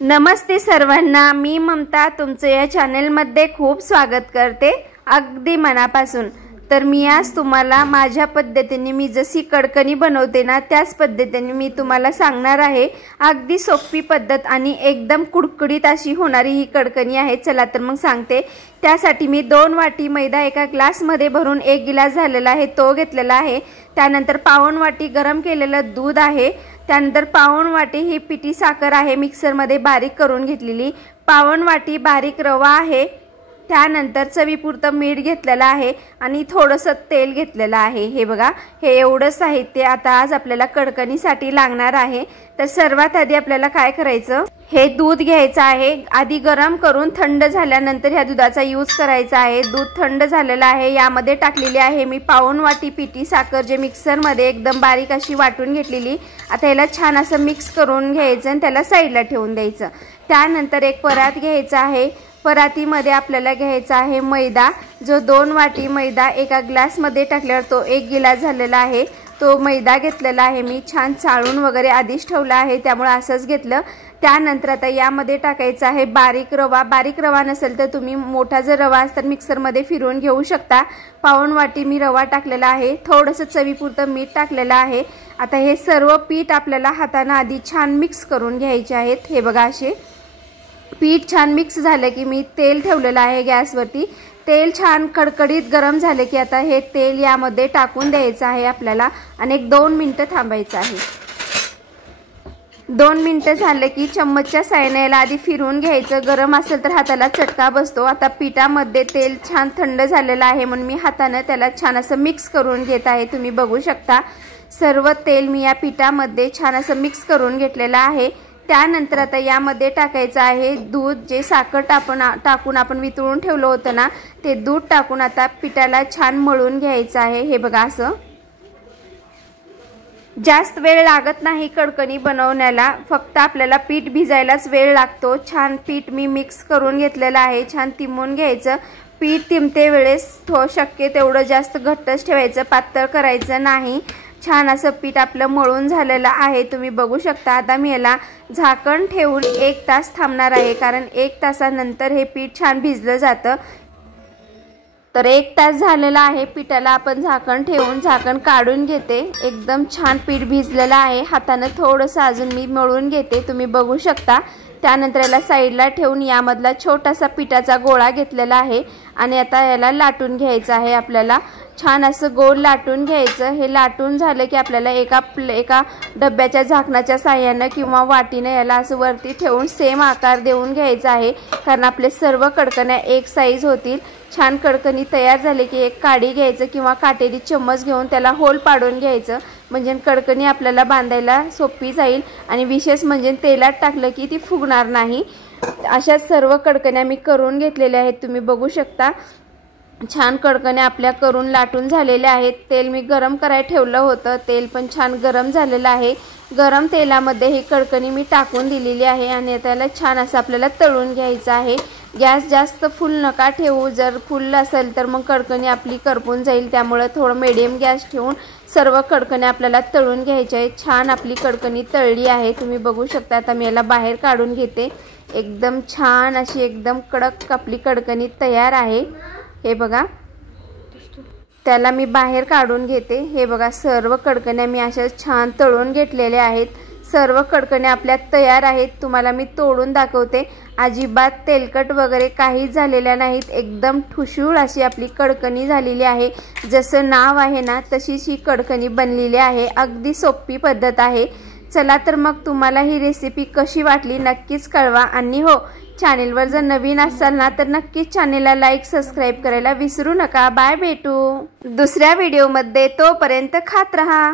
नमस्ते सर्वांना, मी ममता तुमचे या चॅनलमध्ये खूप स्वागत करते अगदी मनापासून। तर मी आज तुम्हाला माझ्या पद्धतीने मी जशी कडकणी बनवते ना त्याच पद्धतीने मी तुम्हाला सांगणार आहे। अगदी सोपी पद्धत आणि एकदम कुडकुडीत अशी होणारी ही कडकणी आहे। चला तर मग सांगते। त्यासाठी मी 2 वाटी मैदा एका ग्लास मध्ये भरून 1 गिलास झालेला आहे तो घेतलेला आहे। त्यानंतर पाऊण वाटी गरम केलेलं दूध आहे। त्यानंतर पाऊण वाटी ही पिठी साखर आहे मिक्सर मध्ये बारीक करून घेतलेली। पाऊण वाटी बारीक रवा आहे। त्यानंतर चवीपुरतं मीठ घेतलेलं आहे आणि थोडंसं तेल घेतलेलं आहे। हे बघा, हे एवढं साहित्य आता आज आपल्याला कडकणीसाठी लागणार आहे। तर सर्वात आधी आपल्याला काय करायचं, हे दूध घ्यायचं आहे। आधी गरम करून थंड झाल्यानंतर ह्या दुधाचा यूज करायचा आहे। दूध थंड झालेलं आहे, यामध्ये टाकलेली आहे मी पाऊण वाटी पिठी साखर जे मिक्सर मध्ये एकदम बारीक अशी वाटून घेतलेली। आता याला छान असं मिक्स करून घ्यायचं आणि त्याला साईडला ठेवून द्यायचं। त्यानंतर एक परात घ्यायचा आहे। परातीमध्ये आपल्याला घ्यायचा आहे मैदा, जो 2 वाटी मैदा एका ग्लास मध्ये टाकल्यावर तो 1 गिलास झालेला आहे। तो मैदा घेतलेला आहे मी, छान चाळून वगैरे आधीच ठेवला आहे त्यामुळे असंच घेतलं। त्यानंतर आता यामध्ये टाकायचा आहे बारीक रवा। बारीक रवा नसेल तर तुम्ही मोठा जर रवा असेल तर मिक्सर मध्ये फिरवून घेऊ शकता। पाऊण वाटी मी रवा टाकलेला आहे, थोडंसं चवीपुरतं मीठ टाकलेलं आहे। आता हे सर्व पीठ आपल्याला हाताने आधी छान मिक्स करून घ्यायचे आहेत। हे बघा, असे पीठ छान मिक्स झालं की मी तेल ठेवलेलं आहे गॅसवरती। तेल छान कडकडीत गरम झाले की आता हे तेल यामध्ये टाकून द्यायचं आहे आपल्याला आणि 1-2 मिनिटं थांबायचं आहे। 2 मिनिटं झाले की चम्मचच्या साहाय्याने याला आधी फिरवून घ्यायचं। गरम असेल तर हाताला चटका बसतो। आता पिठामध्ये तेल छान थंड झालेलं आहे म्हणून मी हाताने त्याला छान असं मिक्स करून घेत आहे। तुम्ही बघू शकता सर्व तेल मी या पिठामध्ये छान असं मिक्स करून घेतलेलं आहे। त्यानंतर आता यामध्ये टाकायचं आहे दूध, जे साखर टाकून आपण वितळून ठेवलं होतं ना ते दूध टाकून आता पिठाला छान मळून घ्यायचं आहे। हे बघा, असं जास्त वेळ लागत नाही कडकणी बनवण्याला, फक्त आपल्याला पीठ भिजायलाच वेळ लागतो। छान पीठ मी मिक्स करून घेतलेलं आहे, छान तिंबून घ्यायचं। पीठ तिंबते वेळेस शक्य तेवढं जास्त घट्टच ठेवायचं, पातळ करायचं नाही। छान असं पीठ आपलं मळून झालेलं आहे, तुम्ही बघू शकता। आता मी याला झाकण ठेवून 1 तास थांबणार आहे, कारण 1 तासानंतर हे पीठ छान भिजलं जातं। तर 1 तास झालेला आहे, पिठाला आपण झाकण ठेवून झाकण काढून घेते। एकदम छान पीठ भिजलेलं आहे, हाताने थोडंसं अजून मी मळून घेते, तुम्ही बघू शकता। त्यानंतर याला साईडला ठेवून यामधला छोटासा पिठाचा गोळा घेतलेला आहे आणि आता याला लाटून घ्यायचं आहे आपल्याला। छान असं गोल लाटून घ्यायचं। हे लाटून झालं की आपल्याला एका डब्याच्या झाकणाच्या साहाय्याने किंवा वाटीने याला असं वरती ठेवून सेम आकार देऊन घ्यायचा आहे, कारण आपले सर्व कडकण्या एक साईज होतील। छान कडकणी तयार झाली की एक काडी घ्यायचं किंवा काटेरी चम्मच घेऊन त्याला होल पाडून घ्यायचं, म्हणजे कडकणी आपल्याला बांधायला सोपी जाईल आणि विशेष म्हणजे तेलात टाकलं की ती फुगणार नाही। अशा सर्व कडकण्या मी करून घेतलेल्या आहेत, तुम्ही बघू शकता। छान कडकण्या आपल्या करून लाटून झालेल्या आहेत। तेल मी गरम करायला ठेवलं होतं, तेल पण छान गरम झालेलं आहे। गरम तेलामध्ये ही कडकणी मी टाकून दिलेली आहे आणि त्याला छान असं आपल्याला तळून घ्यायचं आहे। गॅस जास्त फुल नका ठेवू, जर फुल असेल तर मग कडकणी आपली करपून जाईल, त्यामुळे थोडं मीडियम गॅस ठेवून सर्व कडकण्या आपल्याला तळून घ्यायच्या आहेत। छान आपली कडकणी तळली आहे, तुम्ही बघू शकता। आता मी याला बाहेर काढून घेते। एकदम छान अशी एकदम कडक आपली कडकणी तयार आहे। हे बघा, त्याला मी बाहेर काढून घेते। हे बघा, सर्व कडकण्या मी अशा छान तळून घेतलेल्या आहेत। सर्व कडकण्या आपल्या तयार आहेत, तुम्हाला मी तोडून दाखवते। अजिबात तेलकट वगैरे काहीच झालेल्या नाहीत, एकदम ठुसूळ अशी आपली कडकणी झालेली आहे। जसं नाव आहे ना तशीच ही कडकणी बनलेली आहे। अगदी सोपी पद्धत आहे। चला तर मग तुम्हाला ही रेसिपी कशी वाटली नक्कीच कळवा आणि हो, चॅनेलवर जर नवीन असाल ना तर नक्कीच चॅनेलला लाईक सबस्क्राईब करायला विसरू नका। बाय, भेटू दुसऱ्या व्हिडिओमध्ये, तोपर्यंत खात रहा।